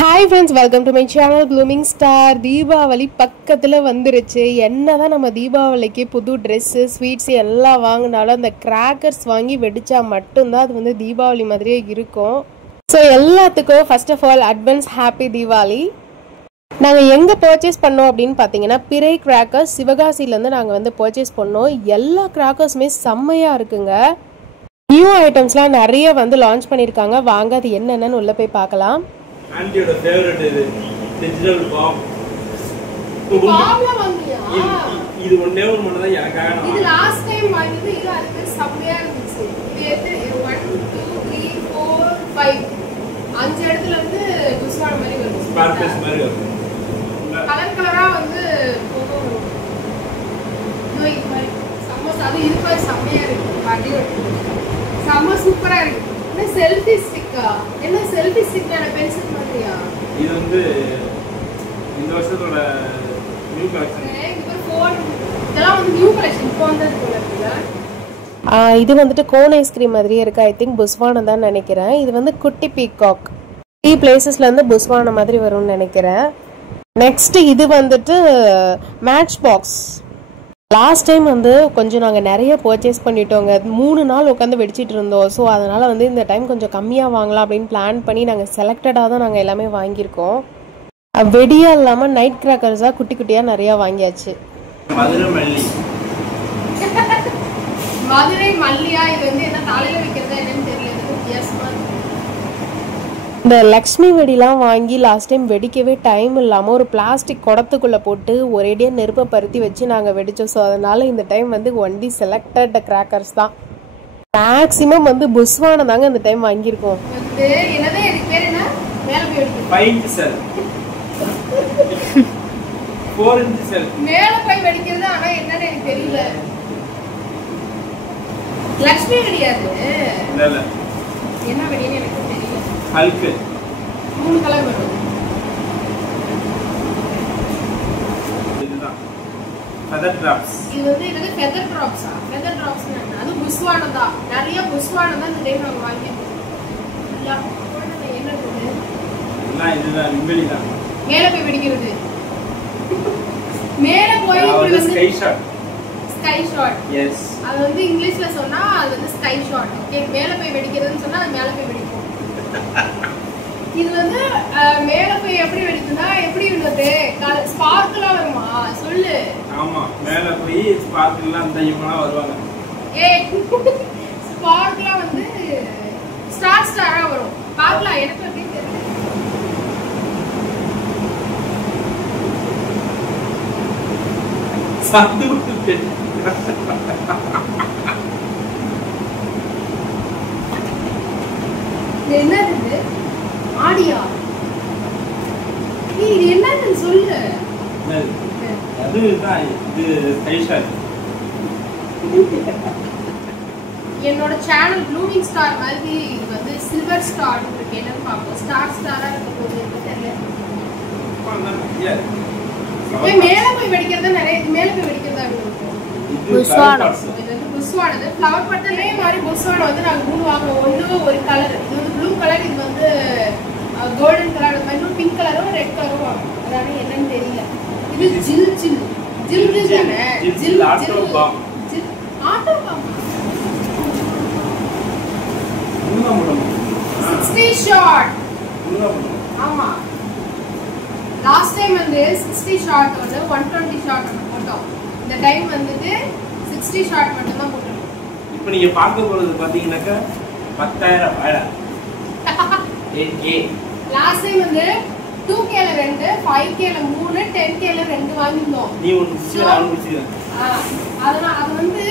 Hi friends, welcome to my channel Blooming Star. Deepavali பக்கத்துல வந்துருச்சு. என்னதான் நம்ம தீபாவளிக்கு புது Dress, sweets எல்லாம் வாங்குனாலும் அந்த crackers வாங்கி வெடிச்சா மட்டும்தான் அது வந்து தீபாவளி மாதிரியே இருக்கும். So எல்லாத்துக்கும் first of all advance happy Diwali. நாங்க எங்க பர்ச்சேஸ் பண்ணோம் அப்படினு பாத்தீங்கன்னா பிறை crackers சிவகாசில இருந்து நாங்க வந்து பர்ச்சேஸ் பண்ணோம். எல்லா crackersமே செம்மையா இருக்குங்க. நியூ ஐட்டம்ஸ்லாம் நிறைய வந்து லான்ச் பண்ணிருக்காங்க. வாங்க அது என்னன்னு உள்ள போய் பார்க்கலாம். ஆண்டியோட ஃபேவரட் இது டிஜிட்டல் பாம். பாம்ல வாங்கியா? இது ஒண்ணே ஒண்ணு தான் எனக்காக நான். இது லாஸ்ட் டைம் வாங்கினது இது அதுக்கு செம்மையா இருந்துச்சு. இது 1 2 3 4 5 அஞ்சு இடத்துல இருந்து புஷ்வான மாதிரி வருது. ஸ்பார்க்ஸ் மாதிரி வருது. கலர் கலரா வந்து போகும். இது மாதிரி சமோசா அது இது மாதிரி செம்மையா இருக்கு. பாட்டியோட செம்ம சூப்பரா இருக்கு. என்ன செல்ஃபி ஸ்டிக்கா? என்ன செல்ஃபி ஸ்டிக்கான பென்சில் மாதிரியா? இது வந்து இந்த வருஷத்தோட நியூ கலெக்ஷன். இது ஃபோன் இதெல்லாம் வந்து நியூ கலெக்ஷன் இப்போ வந்தது போல இருக்குல. இது வந்துட்டு கோன் ஐஸ்கிரீம் மாதிரியே இருக்கு. ஐ திங்க் புஸ்வானம் தான் நினைக்கிறேன். இது வந்து குட்டி பீகாக் 3 பிளேசஸ்ல இருந்து புஸ்வானம் மாதிரி வரும்னு நினைக்கிறேன். நெக்ஸ்ட் இது வந்துட்டு மேட்ச் பாக்ஸ். லாஸ்ட் டைம் வந்து கொஞ்சம் நாங்கள் நிறைய பர்ச்சேஸ் பண்ணிட்டோங்க. 3 நாள் உட்காந்து வெடிச்சிட்டு இருந்தோம். ஸோ அதனால் வந்து இந்த டைம் கொஞ்சம் கம்மியாக வாங்கலாம் அப்படின்னு பிளான் பண்ணி நாங்கள் செலக்டடாக தான் நாங்கள் எல்லாமே வாங்கியிருக்கோம். வெடியாக இல்லாமல் நைட் கிராக்கர்ஸாக குட்டி குட்டியாக நிறையா வாங்கியாச்சு. மதுரை மல்லியா இது வந்து என்ன தலையில் வைக்கிறதா என்னன்னு தெரியல. வித்தியாசமாக இருக்கு. இந்த லக்ஷ்மி வெடிலாம் வாங்கி லாஸ்ட் டைம் வெடிக்கவே டைம் இல்லாமல் ஒரு பிளாஸ்டிக் குடத்துக்குள்ளே போட்டு ஒரேடியாக நெருப்பை பருத்தி வச்சு நாங்கள் வெடித்தோம். ஸோ அதனால் இந்த டைம் வந்து ஒன்லி செலக்டட் கிராக்கர்ஸ் தான். மேக்ஸிமம் வந்து புஸ்வானம் தாங்க இந்த டைம் வாங்கியிருக்கோம். மேல போய் வெடிக்கிறது ஆனா என்னன்னு எனக்கு தெரியல. லக்ஷ்மி வெடியாது. என்ன வெடின்னு எனக்கு தெரியல. ஹல்க் 3 கலர் வரும். இதுதான் ஃபெதர் டிராப்ஸ். இது வந்து இது ஃபெதர் டிராப்ஸா? ஃபெதர் டிராப்ஸ் அது புஷ்வானம் தான். நிறைய புஷ்வானம் தான் இந்த டைம் நம்ம வாங்கிட்டோம். எல்லாம் போடுறது என்னது? எல்லாம் இதுதான் விம்பலி தான். மேல போய் வெடிக்கிறது. மேல போய் இது sky shot. Sky shot. Yes. அது வந்து இங்கிலீஷ்ல சொன்னா அது வந்து ஸ்கை ஷாட். ஓகே, மேல போய் வெடிக்கிறதுன்னு சொன்னா அது மேல போய் வெடிக்கும். இது வந்து மேல போய் எப்படி வெடிக்கும்னா எப்படி உள்ளது ஸ்பார்க்கலா வருமா சொல்லு. ஆமா, மேல போய் ஸ்பார்க்கலா அந்த இவங்களா வருவாங்க. ஏய் ஸ்பார்க்கலா வந்து ஸ்டார் ஸ்டாரா வரும். பார்க்கலாம் எனக்கு எப்படி தெரியல. சாந்துட்டு என்னது ஆடியா? இது என்னன்னு சொல்லு. அதுதான் இது ஸ்கைஷாட். என்னோட சேனல் ப்ளூமிங் ஸ்டார் மாதிரி இது வந்து சில்வர் ஸ்டார் இருக்கு. என்னன்னு பாப்போம். ஸ்டார் ஸ்டாரா இருக்க போகுது எனக்கு தெரியல. மேல போய் வெடிக்கிறதா நிறைய மேல போய் வெடிக்கிறதா இருக்கும். புஷ்வானம். இது வந்து புஷ்வானது ஃப்ளவர் பட்டனே மாதிரி புஷ்வானம் வந்து நாங்க 3 வாங்குறோம். ஒண்ணு ஒரு கலர். இது வந்து ப்ளூ கலர், இது வந்து கோல்டன் கலர், அது மாதிரி பிங்க் கலரும் ரெட் கலரும் வாங்குறோம். அதானே என்னன்னு தெரியல. இது ஜில் ஜில் ஜில் ஜில் தானே? ஜில் ஆட்டோ பாம். ஜில் ஆட்டோ பாம். 60 ஷாட். ஆமா, லாஸ்ட் டைம் வந்து 60 ஷாட் வந்து 120 ஷாட் போட்டோம். இந்த டைம் வந்துட்டு 60 ஷாட் மட்டும் தான் போட்டோம். இப்போ நீங்க பார்க்க போறது பாத்தீங்கன்னாக்க 10,000 வாடா. 8K. லாஸ்ட் டைம் வந்து 2K ல 2, 5K ல 3, 10K ல 2 வாங்கிட்டோம். நீ ஒன்னு குடிச்சியா நான் குடிச்சியா? அதனால அது வந்து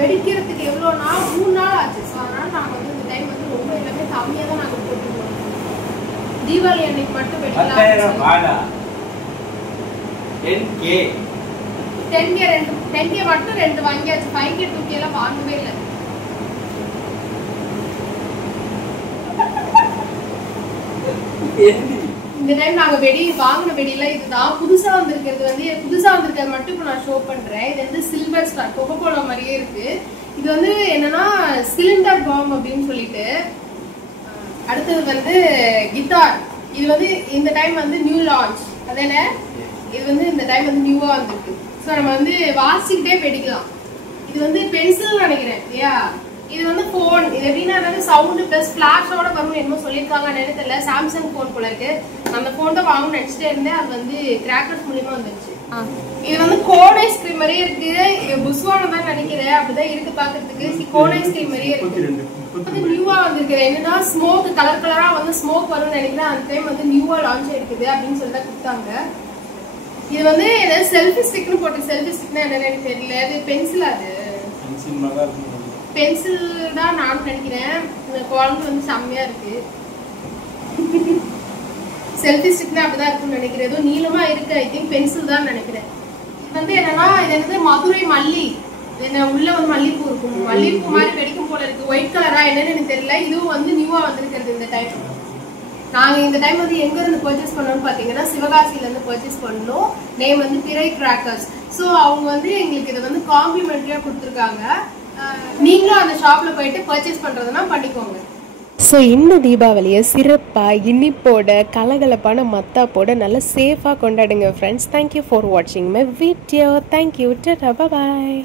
வெடிக்கிறதுக்கு எவ்வளவுனா 3 நாள் ஆச்சு. சோ அதனால நாங்க வந்து இந்த டைம் வந்து ரொம்ப எல்லாமே கம்மியா தான் நாங்க போட்டுருக்கோம். தீபாவளி அன்னைக்கு மட்டும் வெடிக்கலாம். 10,000 வாடா. 10K 10K மட்டும் 2 வாங்கியாச்சு. 5K 2K எல்லாம் வாங்கவே இல்லை. இந்த டைம் நாங்க வெடி வாங்கின வெடியில இதுதான். புதுசா வந்திருக்கிறது மட்டும் இப்போ நான் ஷோ பண்றேன். இது வந்து சில்வர் ஸ்டார் கொக்கோ கோலா மாதிரியே இருக்கு. இது வந்து என்னன்னா சிலிண்டர் பாம் அப்படின்னு சொல்லிட்டு அடுத்தது வந்து கிட்டார் இது வந்து இந்த டைம் வந்து நியூ லான்ச் அதானே. இது வந்து இந்த டைம் வந்து நியூவா வந்திருக்கு. ஸோ நம்ம வந்து வாசிக்கிட்டே படிக்கலாம். இது வந்து பென்சில் நினைக்கிறேன் இல்லையா. இது வந்து ஃபோன். இது எப்படின்னா வந்து சவுண்டு ப்ளஸ் ஃபிளாஷோட வரும் என்னமோ சொல்லியிருக்காங்க என்னன்னு தெரியல. சாம்சங் ஃபோன் போல இருக்கு. அந்த ஃபோன் தான் வாங்கணும்னு நினச்சிட்டே இருந்தேன். அது வந்து கிராக்கர்ஸ் மூலியமா வந்துருச்சு. இது வந்து கோன் ஐஸ்கிரீம் மாதிரியே இருக்கு. இது புஸ்வானம் தான் நினைக்கிறேன். அப்படிதான் இருக்கு பாக்குறதுக்கு. கோன் ஐஸ்கிரீம் மாதிரியே இருக்கு. வந்து நியூவா வந்திருக்கு. என்னன்னா ஸ்மோக் கலர் கலரா வந்து ஸ்மோக் வரும்னு நினைக்கிறேன். அந்த டைம் வந்து நியூவா லான்ச் ஆயிருக்குது அப்படின்னு சொல்லி தான் கொடுத்தாங்க. இது வந்து ஏதாவது செல்ஃபி ஸ்டிக்னு போட்டு செல்ஃபி ஸ்டிக்னா என்னன்னு எனக்கு தெரியல. அது பென்சில். அது பென்சில் தான் நான் நினைக்கிறேன். இந்த குழந்தை வந்து செம்மையா இருக்கு. செல்ஃபி ஸ்டிக்னா அப்படிதான் இருக்கும்னு நினைக்கிறேன். ஏதோ நீளமா இருக்கு. ஐ திங்க் பென்சில் தான் நினைக்கிறேன். இது வந்து என்னன்னா இது வந்து மதுரை மல்லி. என்ன உள்ள வந்து மல்லிப்பூ இருக்கும். மல்லிப்பூ மாதிரி வெடிக்கும் போல இருக்கு. ஒயிட் கலரா என்னன்னு எனக்கு தெரியல. இதுவும் வந்து நியூவா வந்திருக்கிறது இந்த டைம். நாங்க இந்த டைம் வந்து எங்க இருந்து பர்ச்சேஸ் பண்ணோம்னு பாத்தீங்கன்னா சிவகாசில இருந்து பர்ச்சேஸ் பண்ணோம். நேம் வந்து பிறை கிராக்கர்ஸ். ஸோ அவங்க வந்து எங்களுக்கு இதை வந்து காம்ப்ளிமெண்டரியா கொடுத்துருக்காங்க. நீங்களும் அந்த ஷாப்ல போயிட்டு பர்ச்சேஸ் பண்றதுன்னா பண்ணிக்கோங்க. ஸோ இந்த தீபாவளியை சிறப்பாக இனிப்போட கலகலப்பான மத்தாப்போட நல்லா சேஃபாக கொண்டாடுங்க ஃப்ரெண்ட்ஸ். தேங்க்யூ ஃபார் வாட்சிங் my video. Thank you. Tata bye.